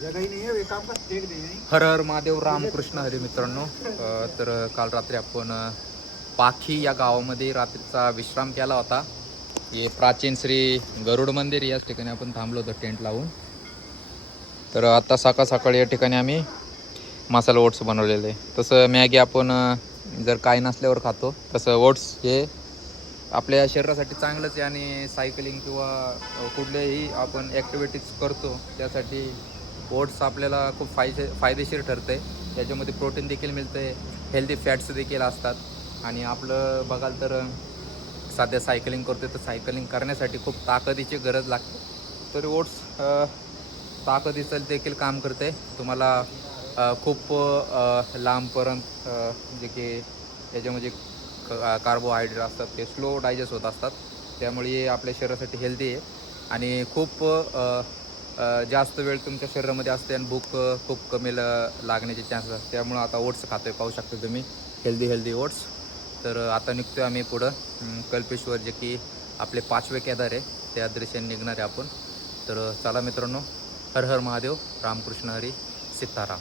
हर हर महादेव, रामकृष्ण हरी मित्रांनो. तर काल रात्री आपण पाखी या गावामध्ये रात्रीचा विश्राम केला होता. हे प्राचीन श्री गरुड मंदिर याच ठिकाणी आपण थांबलो होतो टेंट लावून. तर आता सकाळ सकाळी या ठिकाणी आम्ही मसाला ओट्स बनवलेले. तसं मॅगी आपण जर काही नसल्यावर खातो, तसं ओट्स हे आपल्या शरीरासाठी चांगलंच आहे. आणि सायकलिंग किंवा कुठल्याही आपण ॲक्टिव्हिटीज करतो त्यासाठी ओट्स आपल्याला खूप फायदेशीर ठरतं आहे. त्याच्यामध्ये प्रोटीन देखील मिळतं आहे, हेल्दी फॅट्स देखील असतात. आणि आपलं बघाल तर सध्या सायकलिंग करतो तर सायकलिंग करण्यासाठी खूप ताकदीची गरज लागते. तर ओट्स ताकदीचं देखील काम करते. तुम्हाला खूप लांबपर्यंत जे की याच्यामध्ये कार्बोहायड्रेट असतात ते स्लो डायजेस्ट होत असतात. त्यामुळे आपल्या शरीरासाठी हेल्दी आहे. आणि खूप जास्त वेळ तुमच्या शरीरामध्ये असते आणि भूक खूप कमी लागण्याचे चान्सेस असतात. त्यामुळं आता ओट्स खातो आहे, पाहू शकता तुम्ही, हेल्दी ओट्स. तर आता निघतो आहे आम्ही पुढं कल्पेश्वर, जे की आपले 5वे केदार आहे, त्या दृश्याने निघणार आहे आपण. तर चला मित्रांनो, हर हर महादेव, रामकृष्ण हरी, सीताराम.